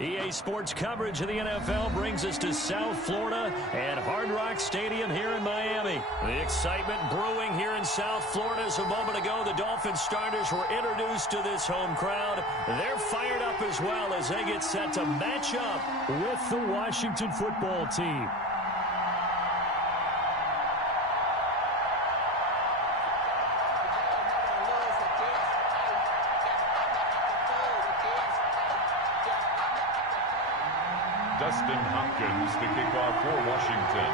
EA Sports coverage of the NFL brings us to South Florida at Hard Rock Stadium here in Miami. The excitement brewing here in South Florida as a moment ago the Dolphins starters were introduced to this home crowd. They're fired up as well as they get set to match up with the Washington football team. Dustin Hopkins to kick off for Washington.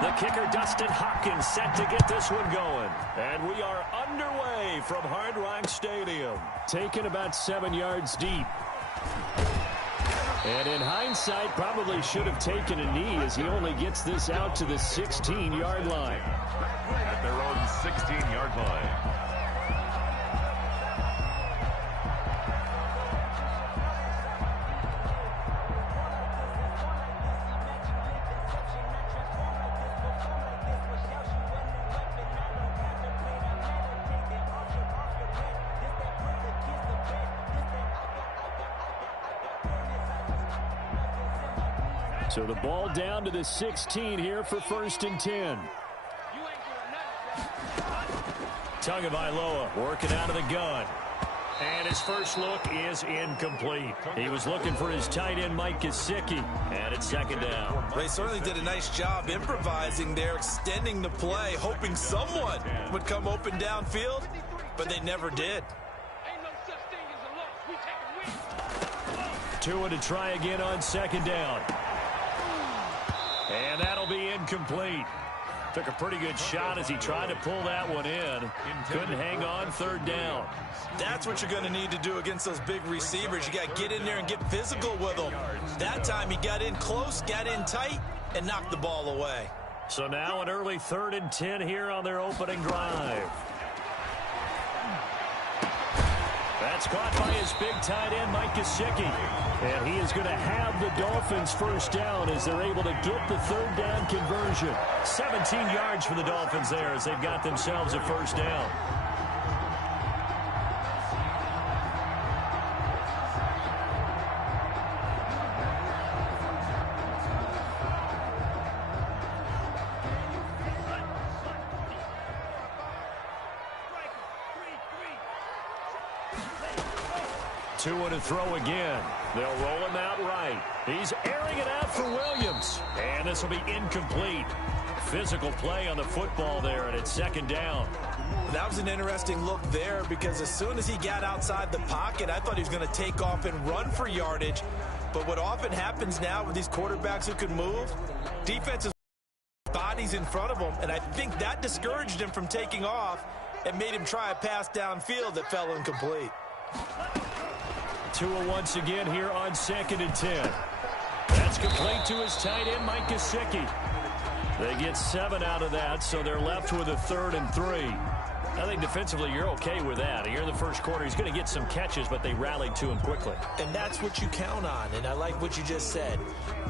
The kicker, Dustin Hopkins, set to get this one going. And we are underway from Hard Rock Stadium. Taken about 7 yards deep. And in hindsight, probably should have taken a knee as he only gets this out to the 16-yard line. At their own 16-yard line. So the ball down to the 16 here for 1st and 10. Tagovailoa working out of the gun. And his first look is incomplete. He was looking for his tight end, Mike Gesicki. And it's 2nd down. They certainly did a nice job improvising there, extending the play, hoping someone would come open downfield, but they never did. Tua to try again on 2nd down. And that'll be incomplete. Took a pretty good shot as he tried to pull that one in. Couldn't hang on 3rd down. That's what you're going to need to do against those big receivers. You got to get in there and get physical with them. That time he got in close, got in tight, and knocked the ball away. So now an early 3rd and 10 here on their opening drive. That's caught by his big tight end, Mike Gesicki. And he is going to have the Dolphins' 1st down as they're able to get the 3rd down conversion. 17 yards for the Dolphins there as they've got themselves a 1st down. Tua to throw again. They'll roll him out right. He's airing it out for Williams. And this will be incomplete. Physical play on the football there, and it's 2nd down. That was an interesting look there because as soon as he got outside the pocket, I thought he was going to take off and run for yardage. But what often happens now with these quarterbacks who can move, defenses bodies in front of them, and I think that discouraged him from taking off and made him try a pass downfield that fell incomplete. Tua once again here on 2nd and 10. That's complete to his tight end, Mike Gesicki. They get 7 out of that, so they're left with a 3rd and 3. I think defensively you're okay with that. Here in the first quarter, he's going to get some catches, but they rallied to him quickly. And that's what you count on, and I like what you just said.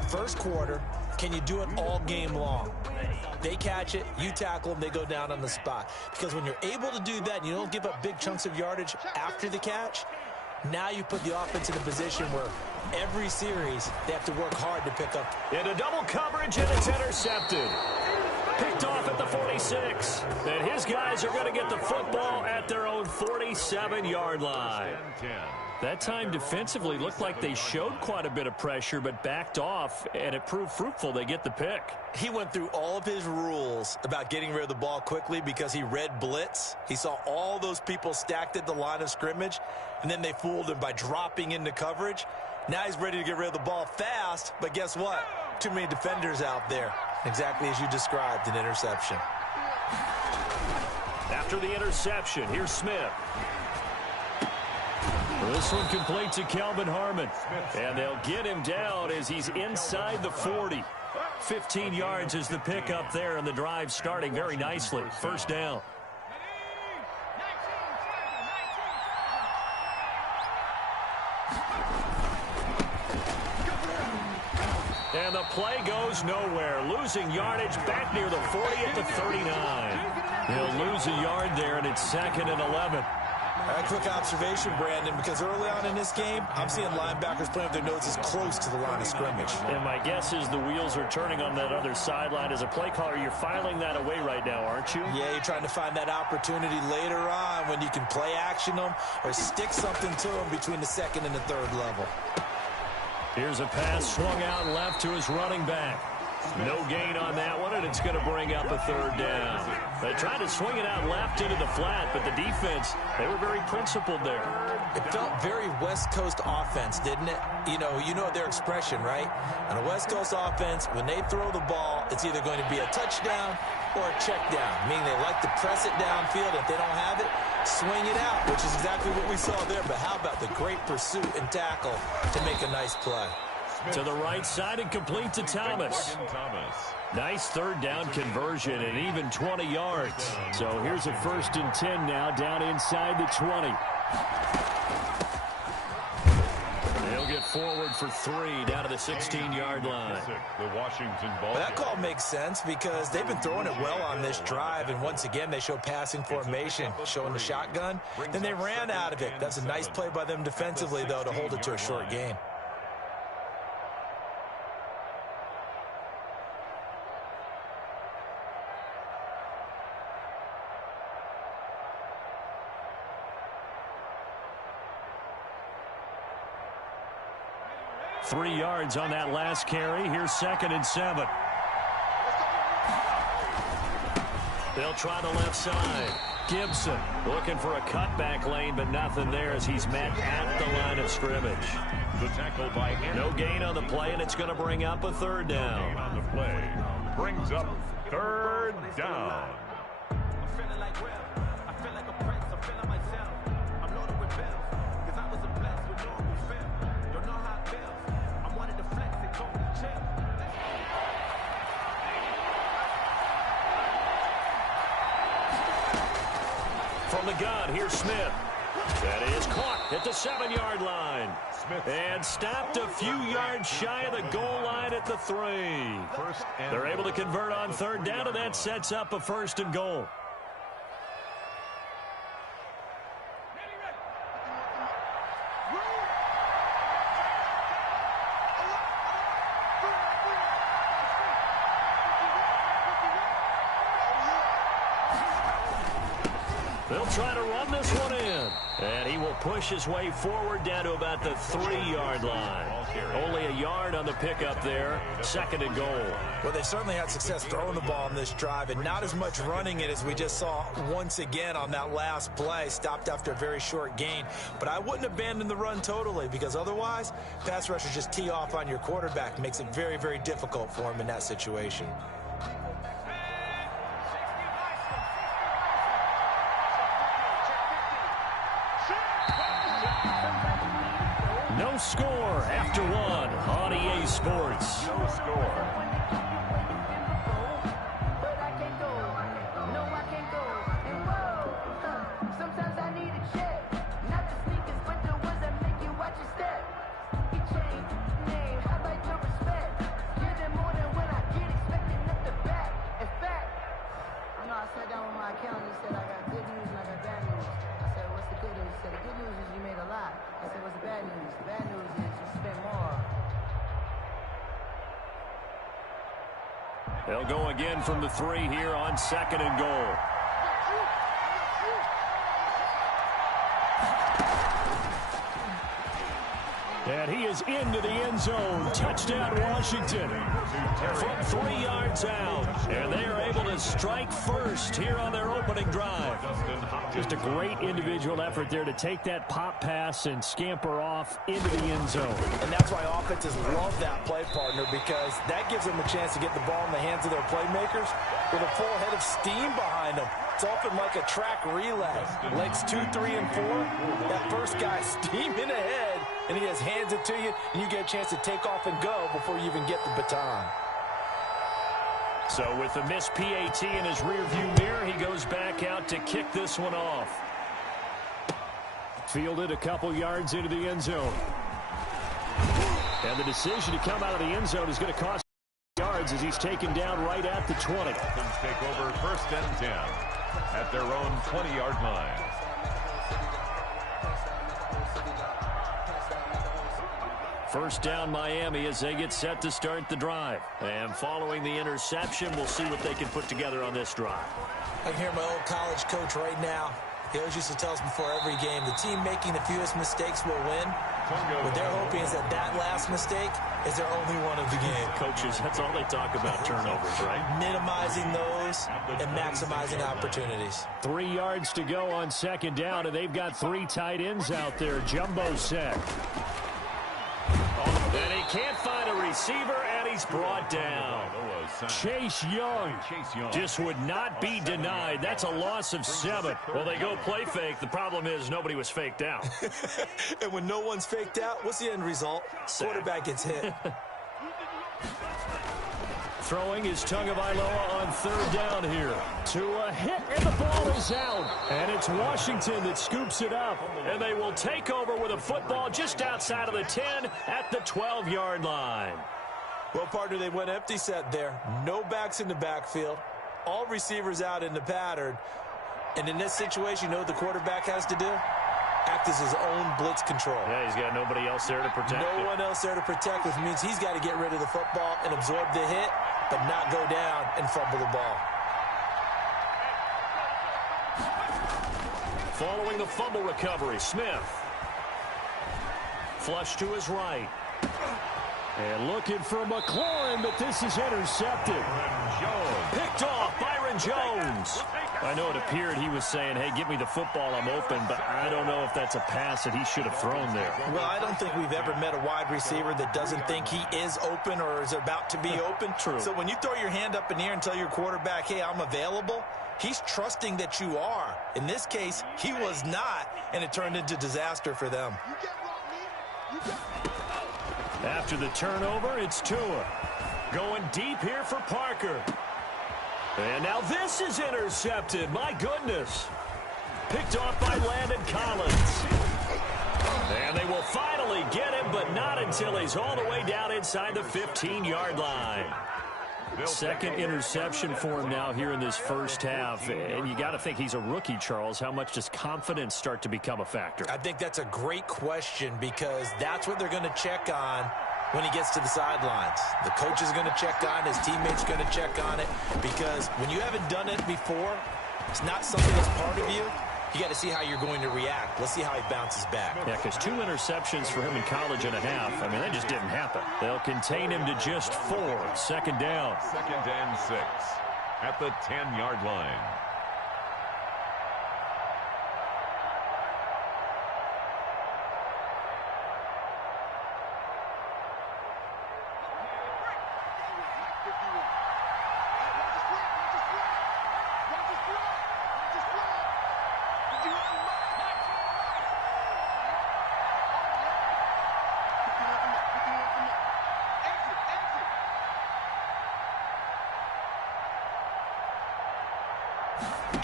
First quarter, can you do it all game long? They catch it, you tackle them, they go down on the spot. Because when you're able to do that and you don't give up big chunks of yardage after the catch, now you put the offense in a position where every series they have to work hard to pick up. Into double coverage, and it's intercepted. Picked off at the 46. And his guys are going to get the football at their own 47-yard line. That time defensively looked like they showed quite a bit of pressure but backed off, and it proved fruitful. They get the pick. He went through all of his rules about getting rid of the ball quickly because he read blitz. He saw all those people stacked at the line of scrimmage, and then they fooled him by dropping into coverage. Now he's ready to get rid of the ball fast, but guess what? Too many defenders out there. Exactly as you described, an interception. After the interception, here's Smith. This one complete to Kelvin Harmon. And they'll get him down as he's inside the 40. 15 yards is the pickup there, and the drive starting very nicely. 1st down. And the play goes nowhere. Losing yardage back near the 40 at the 39. He'll lose a yard there, and it's 2nd and 11. A quick observation, Brandon, because early on in this game, I'm seeing linebackers playing with their noses close to the line of scrimmage. And my guess is the wheels are turning on that other sideline. As a play caller, you're filing that away right now, aren't you? Yeah, you're trying to find that opportunity later on when you can play action them or stick something to them between the 2nd and the 3rd level. Here's a pass swung out left to his running back. No gain on that one, and it's going to bring up a 3rd down. They tried to swing it out left into the flat, but the defense, they were very principled there. It felt very West Coast offense, didn't it? You know their expression, right? On a West Coast offense, when they throw the ball, it's either going to be a touchdown or a check down, meaning they like to press it downfield. If they don't have it, swing it out, which is exactly what we saw there. But how about the great pursuit and tackle to make a nice play? To the right side and complete to Thomas. Nice 3rd down conversion and even 20 yards. So here's a 1st and 10 now down inside the 20. They'll get forward for 3 down to the 16-yard line. The Washington ball. Well, that call makes sense because they've been throwing it well on this drive, and once again they show passing formation, showing the shotgun. Then they ran out of it. That's a nice play by them defensively, though, to hold it to a short gain. Three yards on that last carry. Here's 2nd and 7. They'll try the left side. Gibson looking for a cutback lane, but nothing there as he's met at the line of scrimmage. The tackle by no gain on the play, and it's going to bring up a 3rd down. On the play brings up 3rd down. From the gun, here's Smith. That is caught at the 7-yard line. Smith. And stopped a few yards shy of the goal line at the 3. They're able to convert on 3rd down, and that sets up a 1st and goal. They'll try to run this one in. And he will push his way forward down to about the 3-yard line. Only a yard on the pickup there. 2nd and goal. Well, they certainly had success throwing the ball on this drive and not as much running it as we just saw once again on that last play. Stopped after a very short gain. But I wouldn't abandon the run totally because otherwise, pass rushers just tee off on your quarterback. Makes it very, very difficult for him in that situation. No score after 1 on EA Sports. No score. They'll go again from the 3 here on 2nd and goal. And he is into the end zone. Touchdown, Washington. From 3 yards out. And they are able to strike first here on their opening drive. Just a great individual effort there to take that pop pass and scamper off into the end zone. And that's why offenses love that play, partner, because that gives them a chance to get the ball in the hands of their playmakers with a full head of steam behind them. It's often like a track relay. Legs 2, 3, and 4. That first guy steaming ahead, and he just hands it to you, and you get a chance to take off and go before you even get the baton. So with the missed PAT in his rearview mirror, he goes back out to kick this one off. Fielded a couple yards into the end zone. And the decision to come out of the end zone is going to cost yards as he's taken down right at the 20. Dolphins take over 1st and 10 at their own 20-yard line. First down Miami as they get set to start the drive. And following the interception, we'll see what they can put together on this drive. I can hear my old college coach right now. He always used to tell us before every game, the team making the fewest mistakes will win. What they're hoping is that last mistake is their only one of the game. Coaches, that's all they talk about, turnovers, right? Minimizing those and maximizing opportunities. 3 yards to go on 2nd down, and they've got 3 tight ends out there. Jumbo set. And he can't find a receiver, and he's brought down. Chase Young just would not be denied. That's a loss of 7. Well, they go play fake. The problem is nobody was faked out. And when no one's faked out, what's the end result? Quarterback gets hit. Throwing is Tagovailoa on 3rd down here. To a hit, and the ball is out. And it's Washington that scoops it up. And they will take over with a football just outside of the 10 at the 12-yard line. Well, partner, they went empty set there. No backs in the backfield. All receivers out in the pattern. And in this situation, you know what the quarterback has to do? Act as his own blitz control. Yeah, he's got nobody else there to protect No one else there to protect, which means he's got to get rid of the football and absorb the hit, but not go down and fumble the ball. Following the fumble recovery, Smith. Flush to his right. And looking for McLaurin, but this is intercepted. Picked off Byron Jones. I know it appeared he was saying, hey, give me the football, I'm open, but I don't know if that's a pass that he should have thrown there. Well, I don't think we've ever met a wide receiver that doesn't think he is open or is about to be open. True. So when you throw your hand up in the air and tell your quarterback, hey, I'm available, he's trusting that you are. In this case, he was not, and it turned into disaster for them. After the turnover, it's Tua. Going deep here for Parker. And now this is intercepted. My goodness. Picked off by Landon Collins. And they will finally get him, but not until he's all the way down inside the 15-yard line. 2nd interception for him now here in this first half. And you got to think he's a rookie, Charles. How much does confidence start to become a factor? I think that's a great question because that's what they're going to check on when he gets to the sidelines. The coach is going to check on it. His teammates are going to check on it because when you haven't done it before, it's not something that's part of you. You got to see how you're going to react. Let's see how he bounces back. Yeah, because 2 interceptions for him in college and a half. I mean, that just didn't happen. They'll contain him to just 4. 2nd down. 2nd and 6 at the 10-yard line.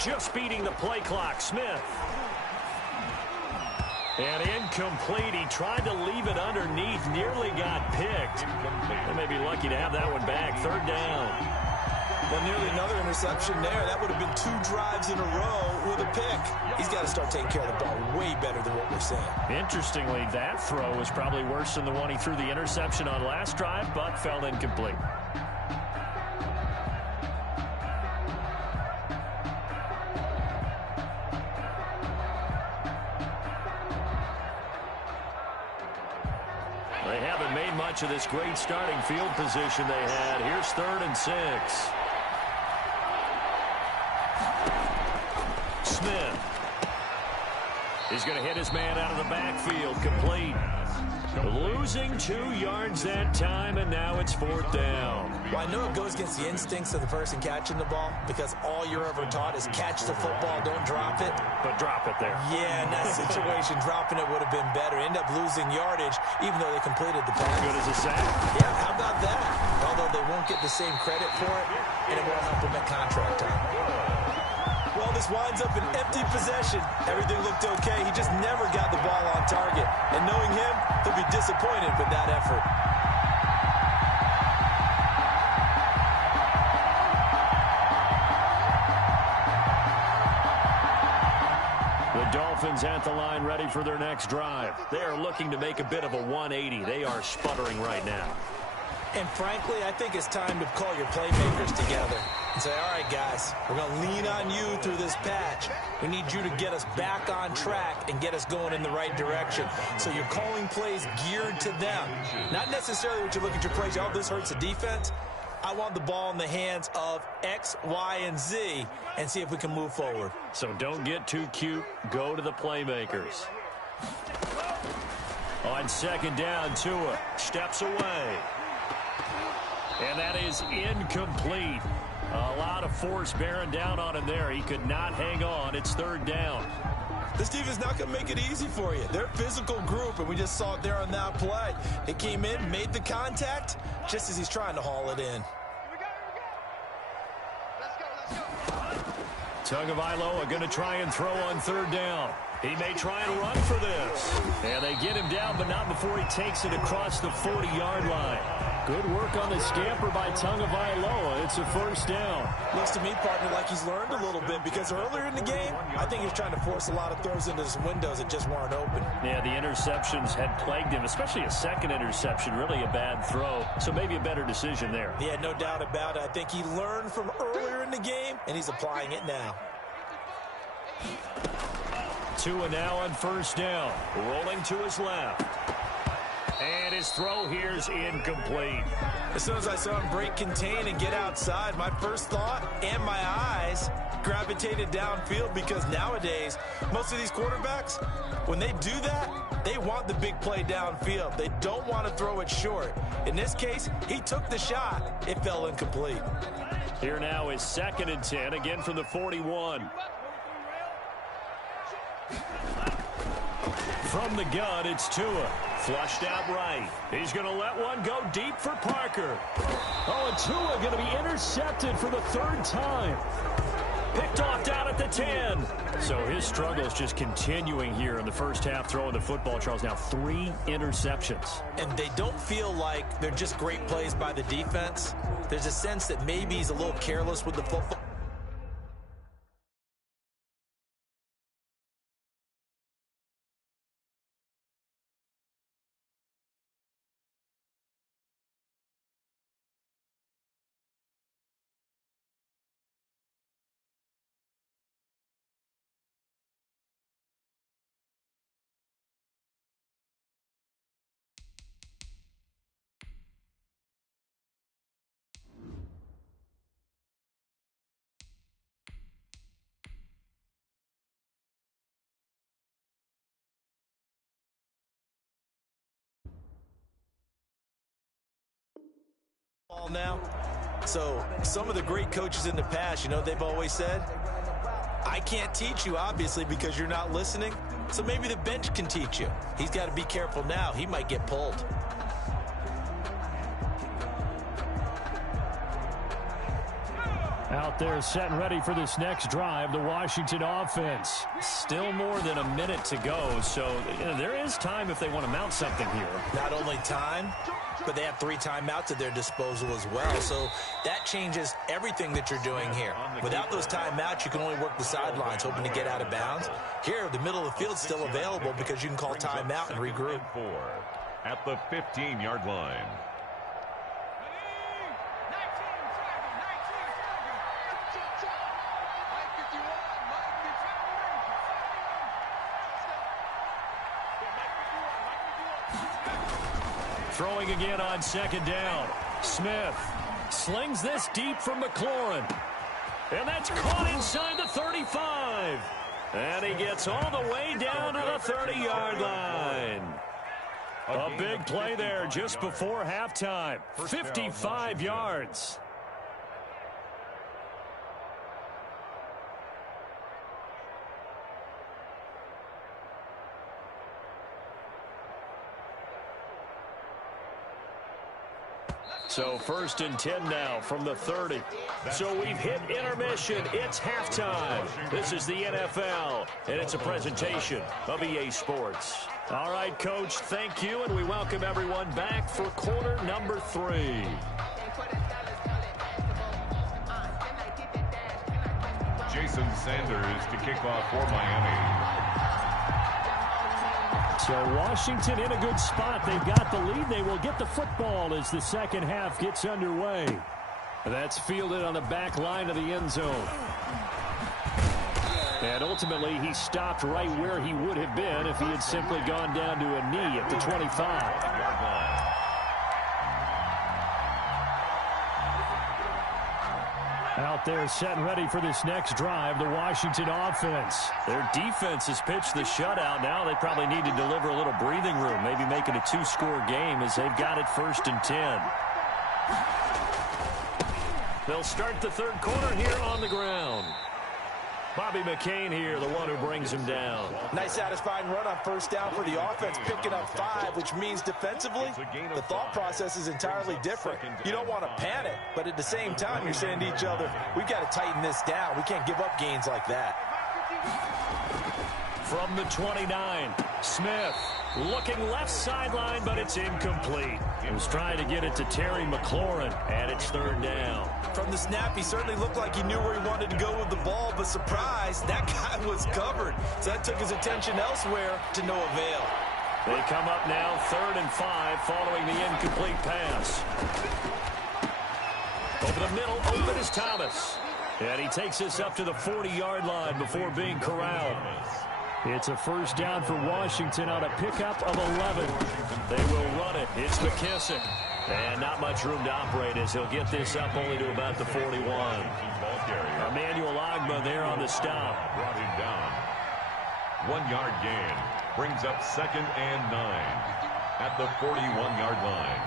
Just beating the play clock, Smith. And incomplete. He tried to leave it underneath, nearly got picked. They may be lucky to have that one back. 3rd down. Well, nearly another interception there. That would have been 2 drives in a row with a pick. He's got to start taking care of the ball way better than what we're saying. Interestingly, that throw was probably worse than the one he threw the interception on last drive, but fell incomplete. They haven't made much of this great starting field position they had. Here's 3rd and 6. Smith. He's going to hit his man out of the backfield. Complete. Losing 2 yards that time, and now it's 4th down. Well, I know it goes against the instincts of the person catching the ball because all you're ever taught is catch the football, don't drop it. But drop it there. Yeah, in that situation, dropping it would have been better. End up losing yardage, even though they completed the pass. Good as a sack. Yeah, how about that? Although they won't get the same credit for it, and it won't help them at contract time. Well, this winds up an empty possession. Everything looked okay. He just never got the ball on target. And knowing him, he'll be disappointed with that effort. Dolphins at the line ready for their next drive. They are looking to make a bit of a 180. They are sputtering right now. And frankly, I think it's time to call your playmakers together and say, all right, guys, we're going to lean on you through this patch. We need you to get us back on track and get us going in the right direction. So you're calling plays geared to them. Not necessarily what you look at your plays, oh, this hurts the defense. I want the ball in the hands of X, Y, and Z and see if we can move forward. So don't get too cute. Go to the playmakers. On second down, Tua steps away. And that is incomplete. A lot of force bearing down on him there. He could not hang on. It's third down. This defense is not going to make it easy for you. They're a physical group, and we just saw it there on that play. They came in, made the contact, just as he's trying to haul it in. Tagovailoa going to try and throw on third down. He may try and run for this. And they get him down, but not before he takes it across the 40-yard line. Good work on the scamper by Tagovailoa. It's a first down. Looks to me, partner, like he's learned a little bit because earlier in the game, I think he was trying to force a lot of throws into some windows that just weren't open. Yeah, the interceptions had plagued him, especially a second interception, really a bad throw. So maybe a better decision there. Yeah, no doubt about it. I think he learned from earlier in the game, and he's applying it now. Tua now on first down, rolling to his left. And his throw here is incomplete. As soon as I saw him break contain and get outside, my first thought and my eyes gravitated downfield because nowadays, most of these quarterbacks, when they do that, they want the big play downfield. They don't want to throw it short. In this case, he took the shot. It fell incomplete. Here now is 2nd and 10, again from the 41. From the gun, it's Tua. Flushed out right. He's going to let one go deep for Parker. Oh, and Tua going to be intercepted for the third time. Picked off down at the 10. So his struggle is just continuing here in the first half, throwing the football, Charles. Now 3 interceptions. And they don't feel like they're just great plays by the defense. There's a sense that maybe he's a little careless with the football. Now, so some of the great coaches in the past, you know, they've always said, I can't teach you, obviously, because you're not listening. So maybe the bench can teach you. He's got to be careful now. He might get pulled. Out there set and ready for this next drive, the Washington offense. Still more than a minute to go, so there is time if they want to mount something here. Not only time, but they have 3 timeouts at their disposal as well, so that changes everything that you're doing here. Without those timeouts, you can only work the sidelines, hoping to get out of bounds. Here, the middle of the field's still available because you can call timeout and regroup. At the 15-yard line. Throwing again on second down. Smith slings this deep from McLaurin. And that's caught inside the 35. And he gets all the way down to the 30-yard line. A big play there just before halftime. 55 yards. So 1st and 10 now from the 30. So we've hit intermission. It's halftime. This is the NFL, and it's a presentation of EA Sports. All right, Coach, thank you, and we welcome everyone back for quarter number 3. Jason Sanders to kick off for Miami. So Washington in a good spot. They've got the lead. They will get the football as the second half gets underway. That's fielded on the back line of the end zone. And ultimately, he stopped right where he would have been if he had simply gone down to a knee at the 25. Out there set and ready for this next drive, the Washington offense. Their defense has pitched the shutout. Now they probably need to deliver a little breathing room, maybe make it a two-score game as they've got it 1st and 10. They'll start the third quarter here on the ground. Bobby McCain here, the one who brings him down. Nice satisfying run on first down for the offense, picking up 5, which means defensively, the thought process is entirely different. You don't want to panic, but at the same time, you're saying to each other, we've got to tighten this down. We can't give up gains like that. From the 29, Smith looking left sideline, but it's incomplete. He was trying to get it to Terry McLaurin, and it's 3rd down. From the snap, he certainly looked like he knew where he wanted to go with the ball, but surprise, that guy was covered. So that took his attention elsewhere to no avail. They come up now 3rd and 5 following the incomplete pass. Over the middle, open is Thomas. And he takes us up to the 40-yard line before being corralled. It's a first down for Washington on a pickup of 11. They will run it. It's McKissick. And not much room to operate as he'll get this up only to about the 41. Emmanuel Ogbah there on the stop. Brought him down. 1-yard gain. Brings up 2nd and 9 at the 41-yard line.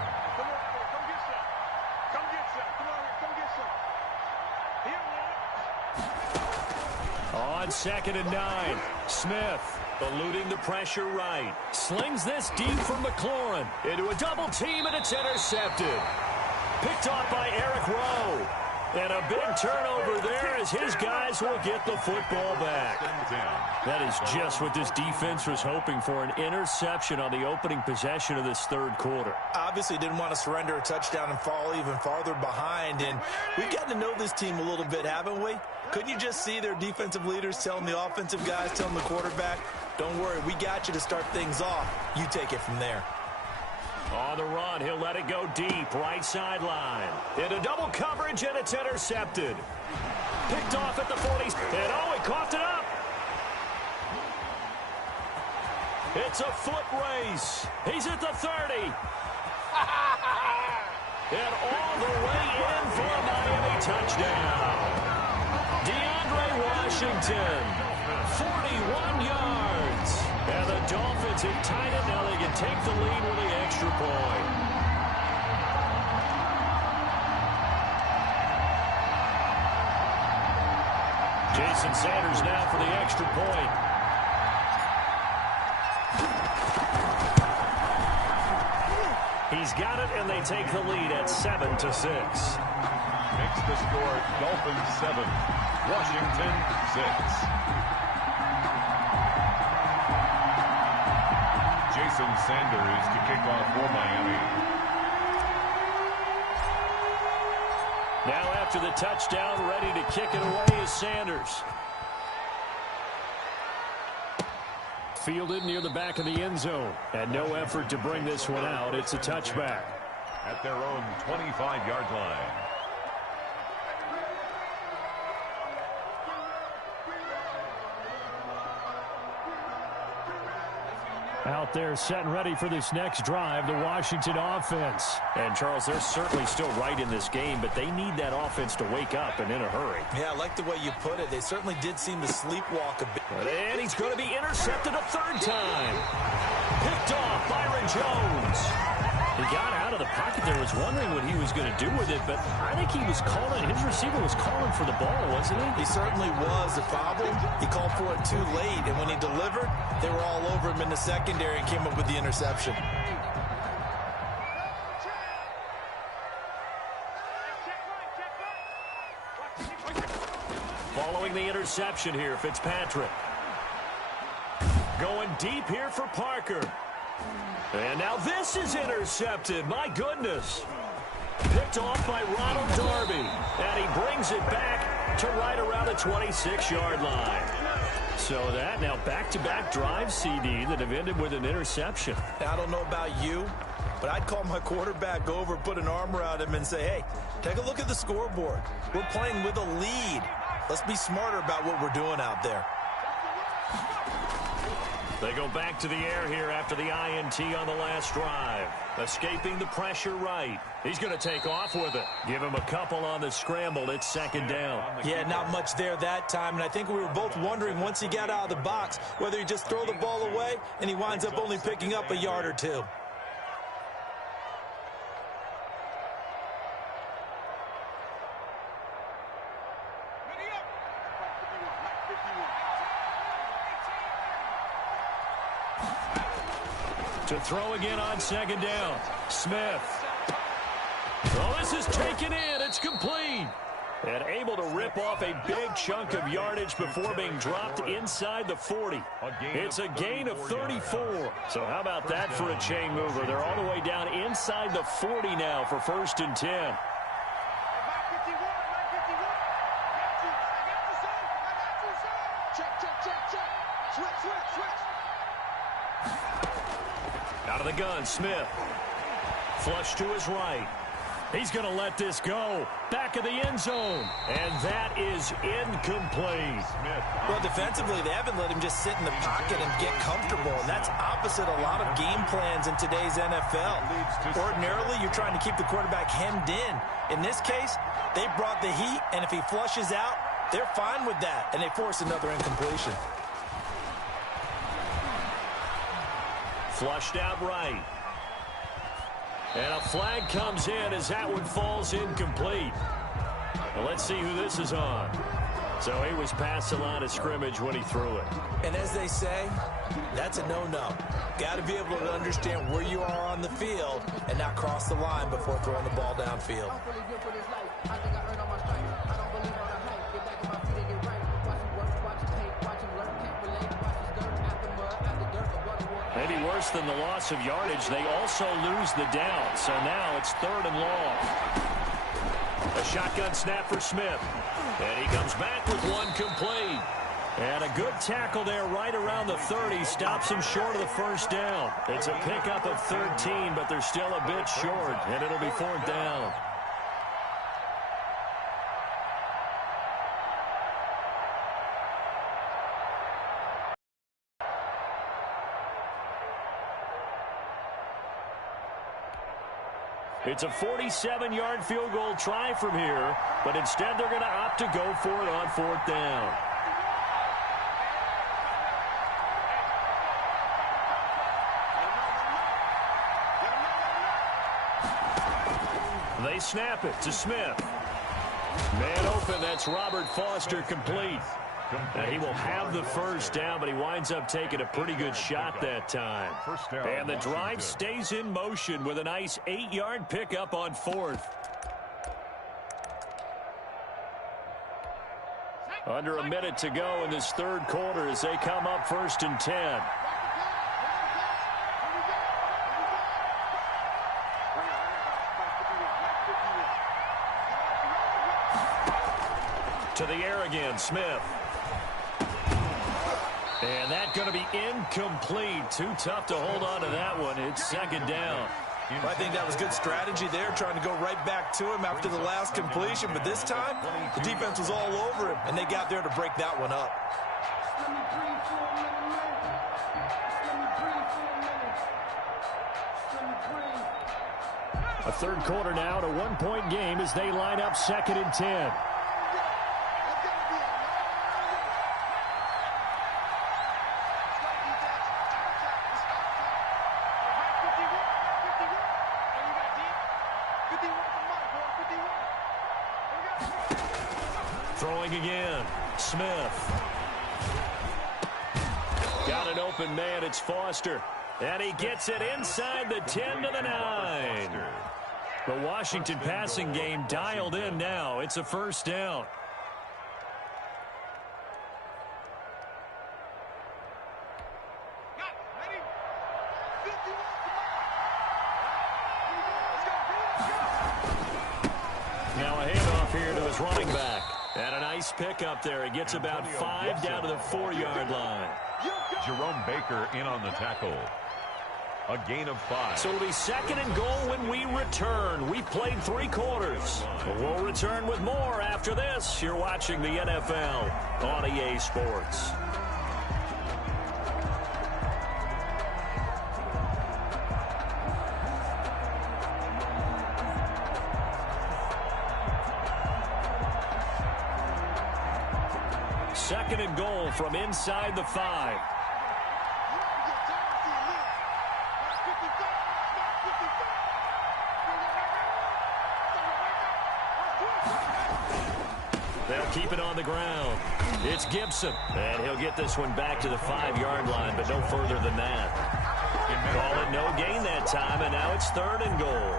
On 2nd and 9, Smith eluding the pressure right. Slings this deep from McLaurin into a double team, and it's intercepted. Picked off by Eric Rowe. And a big turnover there as his guys will get the football back. That is just what this defense was hoping for, an interception on the opening possession of this third quarter. Obviously didn't want to surrender a touchdown and fall even farther behind. And we've gotten to know this team a little bit, haven't we? Couldn't you just see their defensive leaders telling the offensive guys, telling the quarterback, don't worry, we got you to start things off. You take it from there. On the run, he'll let it go deep, right sideline. Into double coverage, and it's intercepted. Picked off at the 40s, and oh, he coughed it up. It's a foot race. He's at the 30. And all the way in for a Miami touchdown. DeAndre Washington, 41 yards. And the Dolphins have tied it. Now they can take the lead with the extra point. Jason Sanders now for the extra point. He's got it, and they take the lead at 7-6. Makes the score Dolphins 7, Washington 6. Jason Sanders to kick off for Miami. Now after the touchdown, ready to kick it away is Sanders. Fielded near the back of the end zone. And no effort to bring this one out. It's a touchback. At their own 25-yard line. Out there set and ready for this next drive, the Washington offense. And, Charles, they're certainly still right in this game, but they need that offense to wake up and in a hurry. Yeah, I like the way you put it. They certainly did seem to sleepwalk a bit. And he's going to be intercepted a third time. Picked off Byron Jones. He got out of the pocket there, was wondering what he was going to do with it, but I think he was calling, his receiver was calling for the ball, wasn't he? He certainly was. The problem, he called for it too late, and when he delivered, they were all over him in the secondary and came up with the interception. Following the interception here, Fitzpatrick. Going deep here for Parker. And now this is intercepted. My goodness. Picked off by Ronald Darby. And he brings it back to right around the 26-yard line. So that now back-to-back drive, CD, that have ended with an interception. I don't know about you, but I'd call my quarterback over, put an arm around him, and say, hey, take a look at the scoreboard. We're playing with a lead. Let's be smarter about what we're doing out there. They go back to the air here after the INT on the last drive. Escaping the pressure right. He's going to take off with it. Give him a couple on the scramble. It's second down. Yeah, not much there that time. And I think we were both wondering once he got out of the box whether he just throw the ball away and he winds up only picking up a yard or two. To throw again on second down. Smith. Oh, this is taken in. It's complete. And able to rip off a big chunk of yardage before being dropped inside the 40. It's a gain of 34. So how about that for a chain mover? They're all the way down inside the 40 now for 1st and 10. Out of the gun, Smith. Flush to his right. He's going to let this go. Back of the end zone. And that is incomplete. Well, defensively, they haven't let him just sit in the pocket and get comfortable. And that's opposite a lot of game plans in today's NFL. Ordinarily, you're trying to keep the quarterback hemmed in. In this case, they brought the heat, and if he flushes out, they're fine with that. And they force another incompletion. Flushed out right. And a flag comes in as that one falls incomplete. Well, let's see who this is on. So he was past the line of scrimmage when he threw it. And as they say, that's a no-no. Got to be able to understand where you are on the field and not cross the line before throwing the ball downfield. Maybe worse than the loss of yardage, they also lose the down. So now it's 3rd and long. A shotgun snap for Smith. And he comes back with one complete. And a good tackle there right around the 30. Stops him short of the 1st down. It's a pickup of 13, but they're still a bit short. And it'll be 4th down. It's a 47-yard field goal try from here, but instead they're going to opt to go for it on 4th down. They snap it to Smith. Man open, that's Robert Foster complete. Now he will have the 1st down, but he winds up taking a pretty good shot that time. And the drive stays in motion with a nice 8-yard pickup on 4th. Under a minute to go in this 3rd quarter as they come up 1st and 10. To the air again, Smith. And that's going to be incomplete. Too tough to hold on to that one. It's 2nd down. Well, I think that was good strategy there, trying to go right back to him after the last completion. But this time, the defense was all over him, and they got there to break that one up. A 3rd quarter now, to 1-point game as they line up 2nd and 10. Throwing again, Smith. Got an open man, it's Foster. And he gets it inside the 10 to the 9. The Washington passing game dialed in now. It's a 1st down. Now a handoff here to his running back. And a nice pickup there. He gets about 5 down to the 4-yard line. Jerome Baker in on the tackle. A gain of 5. So it'll be 2nd and goal when we return. We played 3 quarters. We'll return with more after this. You're watching the NFL on EA Sports. Second and goal from inside the 5. They'll keep it on the ground. It's Gibson, and he'll get this one back to the 5-yard line, but no further than that. Call it no gain that time, and now it's 3rd and goal.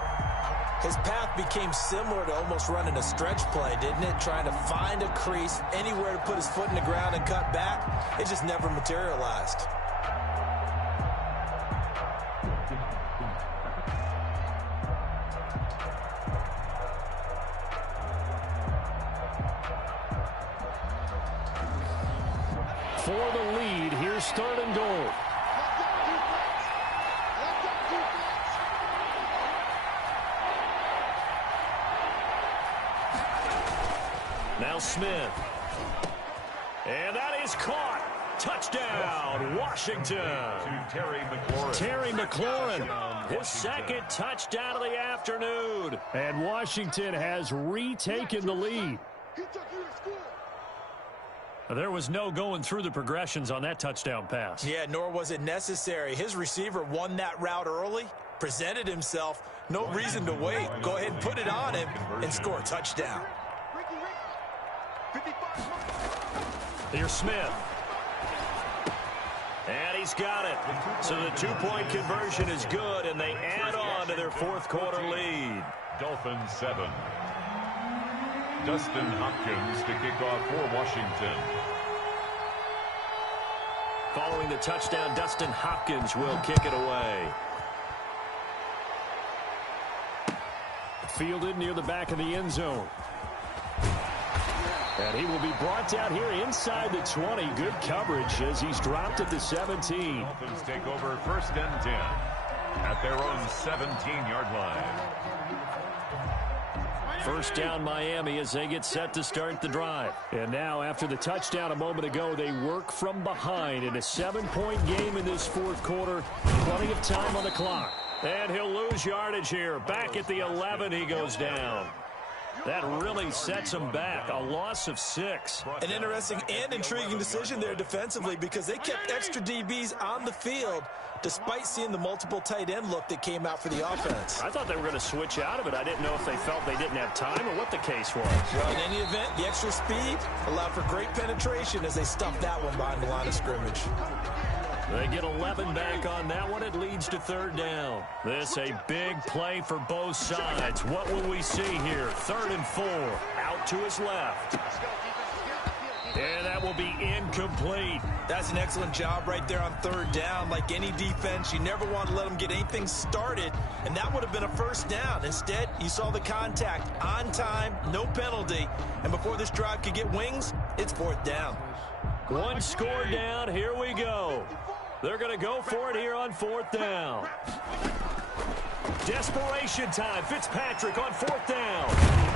His path became similar to almost running a stretch play, didn't it? Trying to find a crease, anywhere to put his foot in the ground and cut back. It just never materialized. For the lead, here's 3rd and goal. Now Smith. And that is caught. Touchdown, Washington. To Terry McLaurin. Terry McLaurin, his 2nd touchdown of the afternoon. And Washington has retaken the lead. There was no going through the progressions on that touchdown pass. Yeah, nor was it necessary. His receiver won that route early, presented himself. No reason to wait. Go ahead and put it on him and score a touchdown. Here's Smith. And he's got it. So the 2-point conversion is good, and they add on to their 4th quarter lead. Dolphins 7. Dustin Hopkins to kick off for Washington. Following the touchdown, Dustin Hopkins will kick it away. Fielded near the back of the end zone. And he will be brought down here inside the 20. Good coverage as he's dropped at the 17. Dolphins take over 1st and 10 at their own 17-yard line. First down Miami as they get set to start the drive. And now after the touchdown a moment ago, they work from behind in a 7-point game in this 4th quarter. Plenty of time on the clock. And he'll lose yardage here. Back at the 11 he goes down. That really sets them back. A loss of 6. An interesting and intriguing decision there defensively because they kept extra DBs on the field despite seeing the multiple tight end look that came out for the offense. I thought they were going to switch out of it. I didn't know if they felt they didn't have time or what the case was. Well, in any event, the extra speed allowed for great penetration as they stuffed that one behind the line of scrimmage. They get 11 back on that one. It leads to 3rd down. This a big play for both sides. What will we see here? 3rd and 4. Out to his left. And that will be incomplete. That's an excellent job right there on 3rd down. Like any defense, you never want to let them get anything started, and that would have been a 1st down. Instead, you saw the contact on time, no penalty, and before this drive could get wings, it's 4th down. One score down. Here we go. They're going to go for it here on 4th down. Desperation time. Fitzpatrick on 4th down.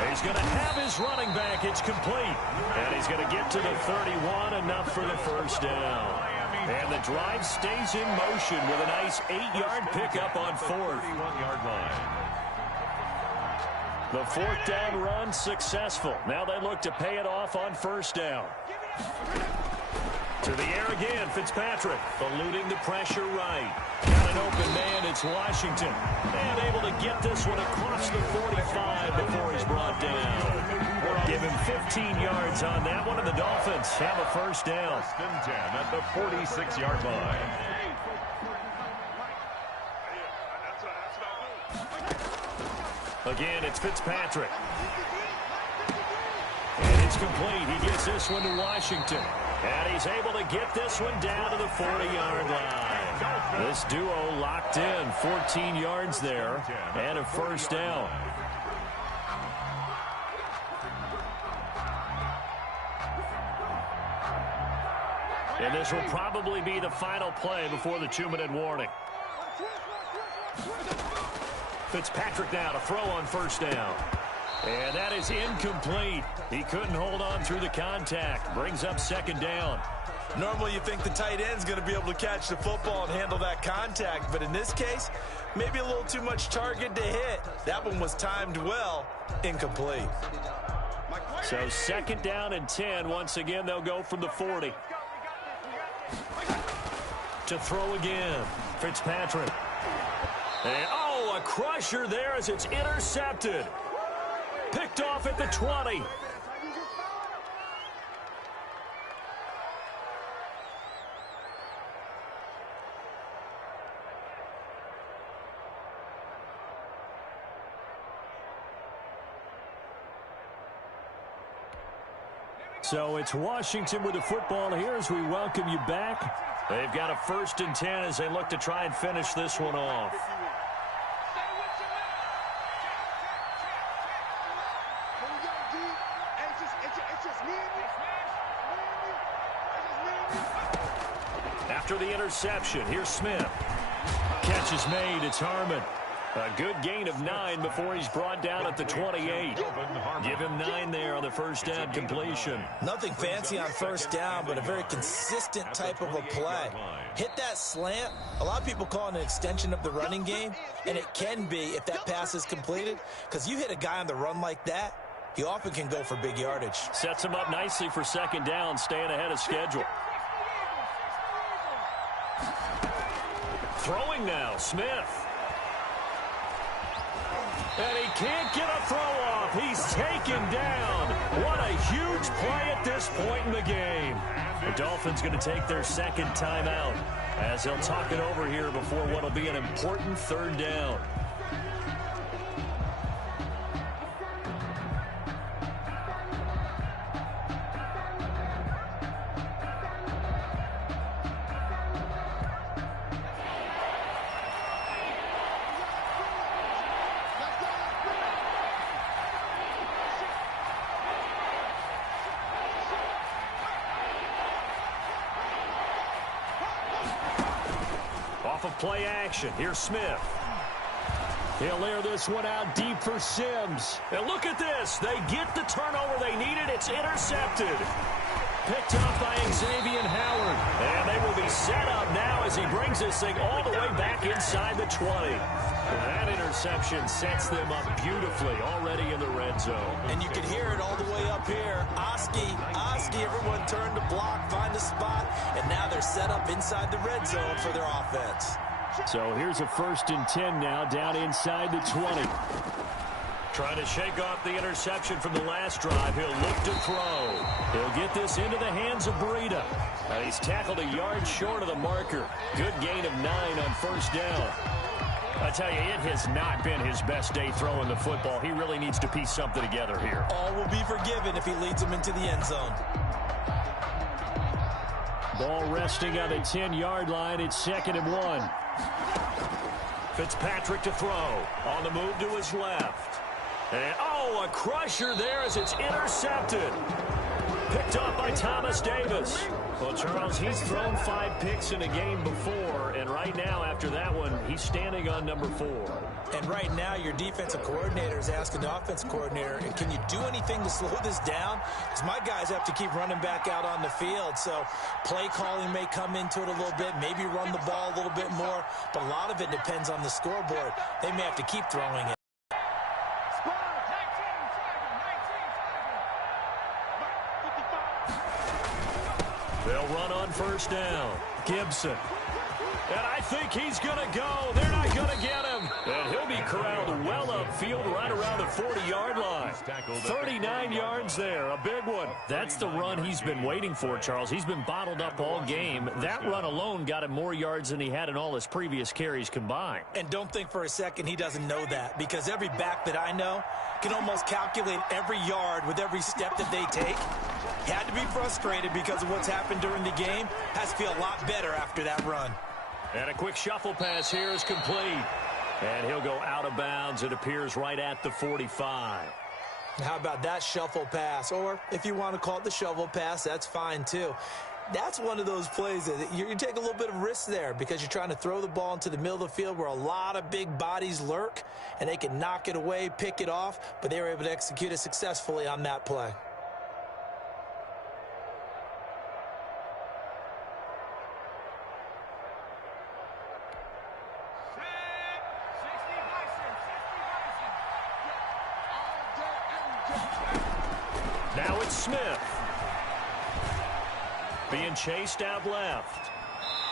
He's going to have his running back. It's complete. And he's going to get to the 31, enough for the 1st down. And the drive stays in motion with a nice 8-yard pickup on 4th. 31-yard line. The 4th down run successful. Now they look to pay it off on 1st down. To the air again, Fitzpatrick, eluding the pressure right. Got an open man, it's Washington. And able to get this one across the 45 before he's brought down. Give him 15 yards on that one, and the Dolphins have a 1st down. 1st and 10 at the 46-yard line. Again, it's Fitzpatrick. And it's complete. He gets this one to Washington. And he's able to get this one down to the 40-yard line. This duo locked in. 14 yards there and a 1st down. And this will probably be the final play before the 2-minute warning. Fitzpatrick now to throw on first down. And that is incomplete. He couldn't hold on through the contact. Brings up second down. Normally you think the tight end's going to be able to catch the football and handle that contact, but in this case, maybe a little too much target to hit. That one was timed well, incomplete. So second down and 10. Once again, they'll go from the 40. To throw again, Fitzpatrick. And, oh, a crusher there as it's intercepted. Picked off at the 20. So it's Washington with the football here as we welcome you back. They've got a 1st and 10 as they look to try and finish this one off. After the interception, here's Smith. Catch is made. It's Harmon. A good gain of 9 before he's brought down at the 28. Give him 9 there on the first down completion. Nothing fancy on first down, but a very consistent type of a play. Hit that slant. A lot of people call it an extension of the running game, and it can be if that pass is completed, because you hit a guy on the run like that, he often can go for big yardage. Sets him up nicely for second down, staying ahead of schedule. Throwing now, Smith. And he can't get a throw off. He's taken down. What a huge play at this point in the game. The Dolphins going to take their second timeout as they'll talk it over here before what will be an important third down. Play action. Here's Smith. He'll air this one out deep for Sims. And look at this. They get the turnover they needed. It's intercepted. Picked up by Xavier Howard. And they will be set up now as he brings this thing all the way back inside the 20. That interception sets them up beautifully already in the red zone. And you can hear it all the way up here. Oski, everyone turned to block, find a spot, and now they're set up inside the red zone for their offense. So here's a 1st and 10 now down inside the 20. Trying to shake off the interception from the last drive. He'll look to throw. He'll get this into the hands of Breida. He's tackled a yard short of the marker. Good gain of 9 on first down. I tell you, it has not been his best day throwing the football. He really needs to piece something together here. All will be forgiven if he leads them into the end zone. Ball resting on the 10-yard line. It's 2nd and 1. Fitzpatrick to throw. On the move to his left. And, oh, a crusher there as it's intercepted. Picked up by Thomas Davis. Well, Charles, he's thrown 5 picks in a game before, and right now, after that one, he's standing on number 4. And right now, your defensive coordinator is asking the offensive coordinator, can you do anything to slow this down? Because my guys have to keep running back out on the field, so play calling may come into it a little bit, maybe run the ball a little bit more, but a lot of it depends on the scoreboard. They may have to keep throwing it. They'll run on first down. Gibson. And I think he's going to go. They're not going to get him. And he'll be corralled well upfield right around the 40-yard line. 39 yards there, a big one. That's the run he's been waiting for, Charles. He's been bottled up all game. That run alone got him more yards than he had in all his previous carries combined. And don't think for a second he doesn't know that, because every back that I know can almost calculate every yard with every step that they take. Had to be frustrated because of what's happened during the game. Has to feel a lot better after that run. And a quick shuffle pass here is complete. And he'll go out of bounds. It appears right at the 45. How about that shuffle pass? Or if you want to call it the shovel pass, that's fine too. That's one of those plays that you take a little bit of risk there because you're trying to throw the ball into the middle of the field where a lot of big bodies lurk, and they can knock it away, pick it off, but they were able to execute it successfully on that play. Now it's Smith. Being chased out left.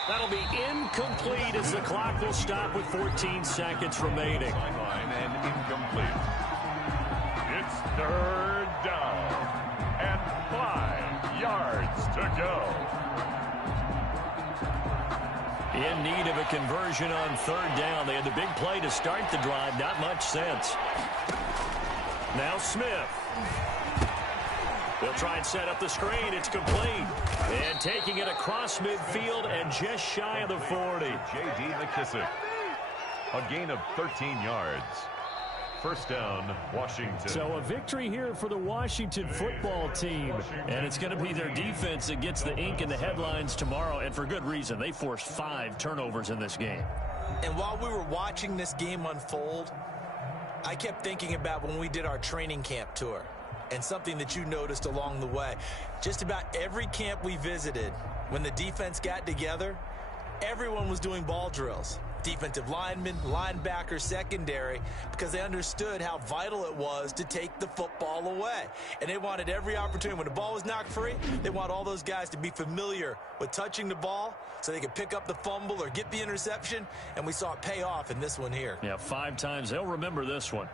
That'll be incomplete as the clock will stop with 14 seconds remaining. Sideline and incomplete. It's third down and 5 yards to go. In need of a conversion on third down. They had the big play to start the drive. Not much sense. Now Smith. They'll try and set up the screen. It's complete. And taking it across midfield and just shy of the 40. J.D. McKissick. A gain of 13 yards. First down, Washington. So a victory here for the Washington football team. And it's going to be their defense that gets the ink in the headlines tomorrow. And for good reason. They forced 5 turnovers in this game. And while we were watching this game unfold, I kept thinking about when we did our training camp tour. And something that you noticed along the way. Just about every camp we visited, when the defense got together, everyone was doing ball drills. Defensive linemen, linebackers, secondary, because they understood how vital it was to take the football away. And they wanted every opportunity. When the ball was knocked free, they want all those guys to be familiar with touching the ball so they could pick up the fumble or get the interception. And we saw it pay off in this one here. Yeah, 5 times. They'll remember this one.